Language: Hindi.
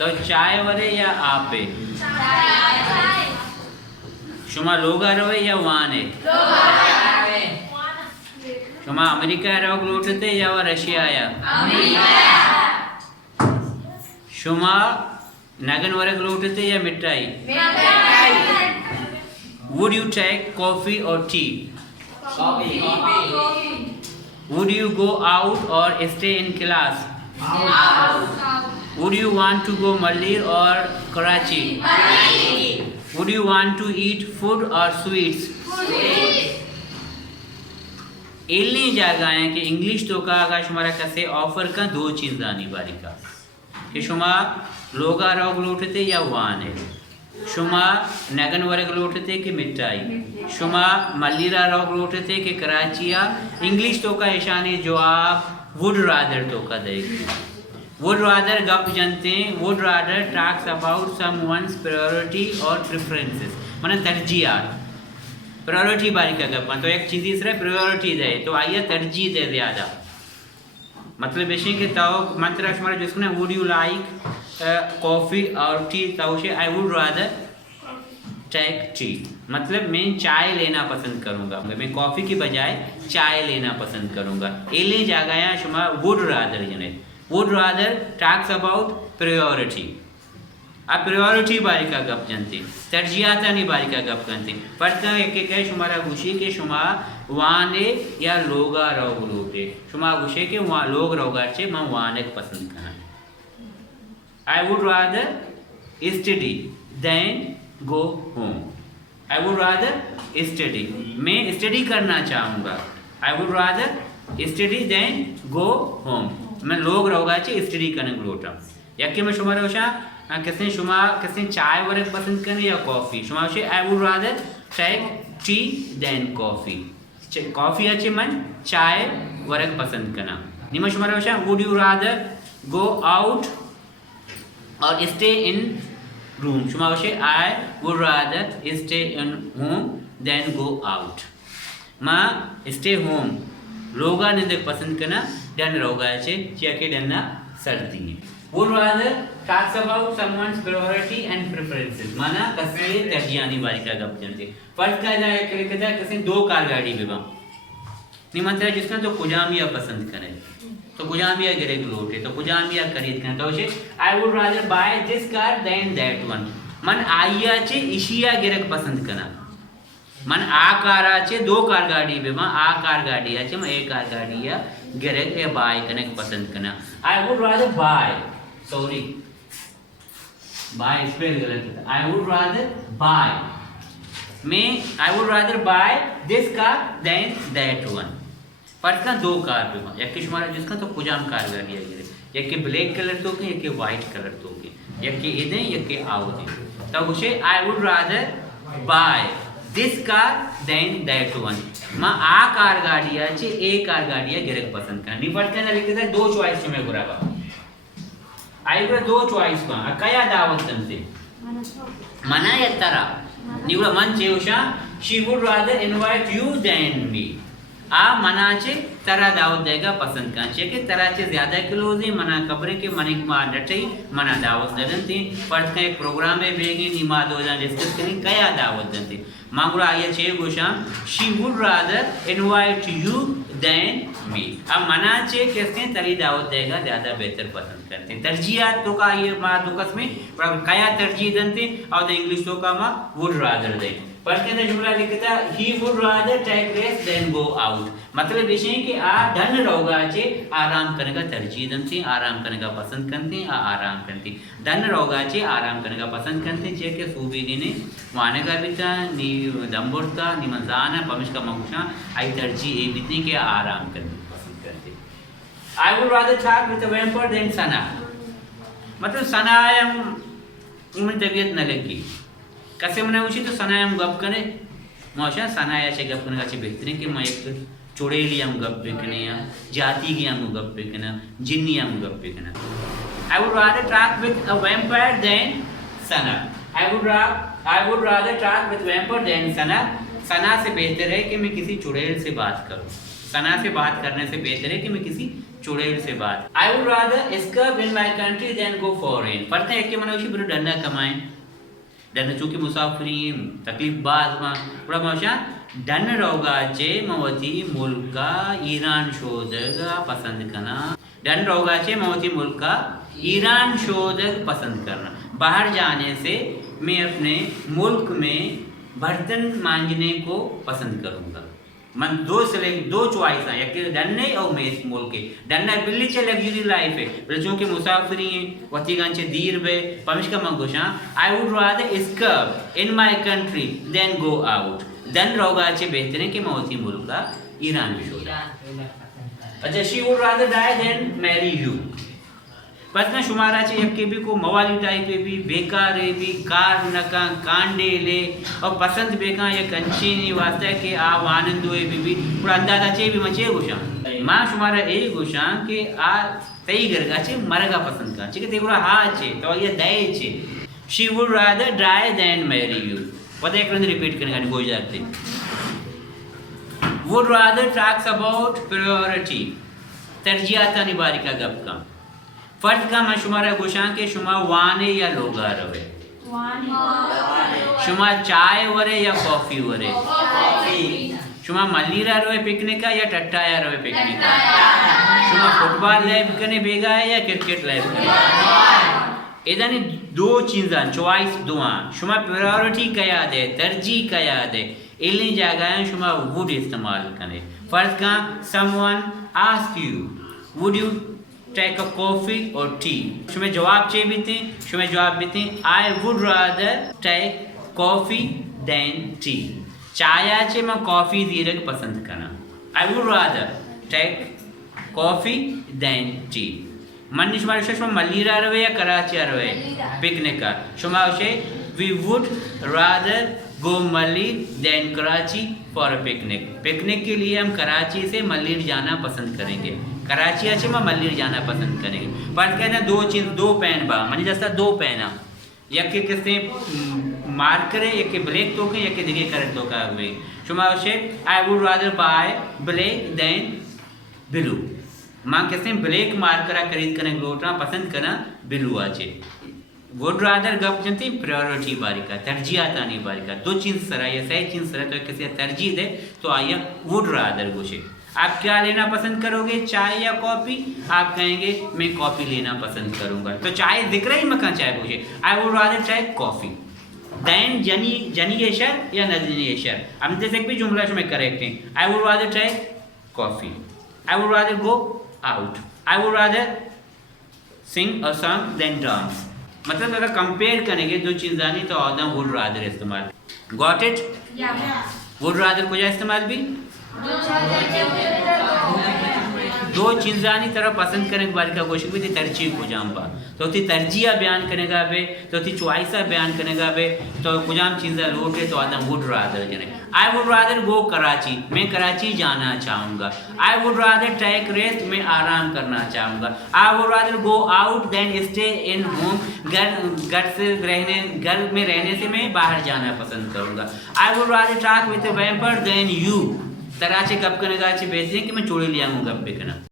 तो चाय वरे या आपे शुमा लोगा रवे या वाने शुमा अमेरिका रव ग्लोटते या वा रशिया या शुमा नगन वरे ग्लोटते या मिठाई Would you take coffee or tea? Coffee. Would you go out or stay in class? Would you want to go Maldives or Karachi? Would you want to eat food or sweets? इल्ली जगह के इंग्लिश तो का आगा शुमारा कसे ऑफर का दो चीज़ आनी बारी का कि शुमा लोगा रोग लूटते या वाने शुमा नगन वर्ग लूटते कि मिठाई शुमा मल्लीरा रोग लूटते कि कराचिया इंग्लिश तो का ईशानी जो आप वुड रादर तो का देखें वुड रादर गप जनते would rather talks about someone's priority और प्रेफरेंसेस माने तरजीहात प्रायोरिटी बारी का गप तो एक चीज़ इस रहे प्रायोरिटी दे तो आइए तरजीह दे ज़्यादा मतलब ऐसे कि ताऊ मंत्र हमारा जिसको ना वुड यू लाइक कॉफ़ी और टी ताऊ से I would rather take tea मतलब मैं चाय लेना पसंद करूँगा मैं कॉफ़ी की बजाय चाय लेना पसंद करूँगा एले जागाया शुमा वुड रादर जने would rather talks about priority आप प्रायोरिटी बारी का गप जानते तरजीहाता नहीं बारी का गप करते पढ़ता एक एक है शुमारा गुशी के शुमा वाने या लोगा रोग लोटे शुमा गुशे के वहाँ लोग रोगाचे मैं वाने को पसंद करना I would rather study than go home. I would rather study. मैं study करना चाहूँगा. I would rather study than go home. मैं लोग रोगाचे study करने को लोटा. या कि मैं शुमारे वशा किसने चाय वरक पसंद करने या कॉफ़ी शुमारे वशे I would rather take tea than coffee. Coffee अच्छे मन चाय वरक पसंद करना. निमा शुमारे वशा would you rather go out और stay in room शुमा वशे I would rather stay in home than go out माँ stay home लोगा निंदक पसंद करना डन रोगा चे चिया डन्ना सर्दी would rather talks about someone's priority and preferences माना कसे तरजीहानी बारी का गप जानते फर्स्ट का जाए के कहता कसे दो कार गाड़ी बेबा निमंत्रा जिसने तो कुजामिया पसंद करे तो कुजामिया गिरे लोटे तो कुजामिया खरीद करना तो उसे I would rather buy this car than that one मन आइया चे इशिया गिरक पसंद करना मन आ कार आचे दो कार गाड़ी बेबा आ कार गाड़ी आचे मैं एक कार गाड़ी या गिरक या बाय करने को पसंद करना I would rather buy sorry buy spell गलत है I would rather buy मैं I would rather buy this car than that one फर्क का दो कार पे वहाँ एक शुमारा जिसका तो कुजाम कार गाड़ी है गिरे एक के ब्लैक कलर तो के एक के वाइट कलर तो के एक के इधे एक के आओ दे तब उसे I would rather buy this car than that one माँ आ कार गाड़ी है चे एक कार गाड़ी है गिरे पसंद करना नहीं फर्क करना लिखते थे दो चॉइस में गुरा बा आई गुरा दो चॉइस बा कया दावत तंते मना या तरा निगुरा मन चेवशा she would rather invite you than me आ मनाचे तरा दावत देगा पसंद कांचे के तराचे ज़्यादा क्लोज है मना कब्रे के मनिक मां डटई मना दावत दनते पढ़ का एक प्रोग्राम में बेगे निमा दो जान डिस्कस करें कया दावत दनते मांगुरा आया चे गोशाम she would rather invite you than me अब मनाचे कैसे तरी दावत देगा ज़्यादा बेहतर पसंद करते तरजीहात तो का ये मां दुकस में पर कया तरजीह दनते और इंग्लिश तो का मां would rather दे पढ़ते हैं जुमला लिखता he would rather take rest than go out मतलब विषय कि आ धन रोगा चे आराम करने का तरजीह दनते आराम करने का पसंद करते आराम करते धन रोगा चे आराम करने का पसंद करते चे के सूबी ने वाने का बिता नी दम्बुरता नी मंजाना पमिश का मकुशा आई तरजीह ए बितने के आराम करने पसंद करते I would rather talk with a vampire than सना मतलब सना आयम उम्र तबीयत न लगी कसे मना उसी तो सनायम गप करे मौशा सनाया से गप करने का बेहतरीन कि मैं एक चुड़ैली हम गप बेकने या जाति की हम गप बेकना जिन्नी हम गप बेकना I would rather talk with a vampire than Sana I would rather talk with vampire than सना से बेहतर है कि मैं किसी चुड़ैल से बात करूं सना से बात करने से बेहतर है कि मैं किसी चुड़ैल से बात। I would rather escape in my country than go foreign. फर्क है कि मैंने उसी पर डंडा कमाएं डन चूंकि मुसाफरी तकलीफ बाद में थोड़ा मशा डन रोगाचे मवती मुल्क का ईरान शोधक पसंद करना डन रोगाचे मवती मुल्क का ईरान शोधक पसंद करना। बाहर जाने से मैं अपने मुल्क में बर्तन मांजने को पसंद करूँगा। मन दो चॉइस है एक डन्ने और मेस मुल्क के डन्ना बिल्ली चे लग्जरी लाइफ है पर चूंकि मुसाफरी है वती गांचे दीर बे पमिश का मंगोशा I would rather escape in my country than go out दन रोगाचे बेहतर है कि मौती मुल्क का ईरान भी शोधा। अच्छा she would rather die than marry you. बस ना शुमारा चे एक के भी को मवाली टाइप पे भी बेकार है भी कार नका कांडे ले और पसंद बेका या कंची नहीं वास्ता के आप आनंद हुए भी पूरा अंदाजा चे भी मचे गुशा माँ शुमारा ए गुशा के आ तई गरगा चे मरगा पसंद का चे के तेरा हाँ चे तो ये दए चे। She would rather die than marry you. पता एक रंग रिपीट करने का कोई जाते would rather talks about priority तरजियाता निबारी का गप का फर्ज का मैं शुमारा गुशा के शुमा वाने या लोगा रवे शुमा चाय वरे या कॉफी वरे शुमा मल्लीरा रवे पिकनिक का या टट्टाया रवे पिकनिक का शुमा फुटबॉल लैब करने बेगा है या क्रिकेट लैब करने इधर दो चीज़ां चॉइस दुआ शुमा प्रायोरिटी कया दे तरजीह कया दे इल्ली जगह शुमा वुड इस्तेमाल करने। फर्ज का someone ask you would you take a coffee or tea शुमे जवाब चे भी थे शुमे जवाब भी थे I would rather take coffee than tea। चाय चे मैं कॉफ़ी दीरक पसंद करना I would rather take coffee than tea। मन शुमार शुमा मल्लीरा रवे या कराची रवे पिकनिक का शुमा उसे we would rather go Murree than Karachi for a picnic। Picnic के लिए हम कराची से मल्लीर जाना पसंद करेंगे कराची अच्छे में मल्लीर जाना पसंद करेंगे। पर कहते हैं दो चीज दो पेन बा मनी जैसा दो पेन एक के किसने मार्क करे एक के ब्लैक तो के एक के दिखे करेक्ट तो का हुए शुमा से I would rather buy black than blue मां किसने ब्लैक मार्क करा खरीद करने लोटना पसंद करना ब्लू आचे। वुड रादर गप जनती प्रायोरिटी बारी का तरजीह तानी बारी का दो चीज सरा या सही चीज सरा तो किसी तरजीह दे तो आइए वुड रादर गुशे। आप क्या लेना पसंद करोगे चाय या कॉफ़ी? आप कहेंगे मैं कॉफ़ी लेना पसंद करूंगा तो चाय दिख रही मकान चाय पूछे आई would rather chai coffee then जनी येशर या नजनी येशर हम जैसे भी जुमला में करेक्ट हैं I would rather chai coffee I would rather go out I would rather sing a song than dance. मतलब अगर कंपेयर करेंगे दो चीज़ानी तो आदम वुड रादर इस्तेमाल गॉट इट वुड रादर को जा इस्तेमाल भी दो चीज़ानी तरह पसंद करने के बारे का कोशिश भी थी तरजीह को जाम्बा तो थी तरजीह बयान करेगा बे तो थी चॉइसा बयान करेगा बे तो कुजाम चीज़ा लोटे तो आदम वुड रादर जने I would rather go Karachi मैं कराची जाना चाहूँगा। I would rather take rest मैं आराम करना चाहूँगा। I would rather go out than stay in home घर में रहने से मैं बाहर जाना पसंद करूँगा। I would rather talk with a vampire than you तराचे गप करने का अच्छे बेचते हैं कि मैं चोरी लिया हूँ गप पे करना।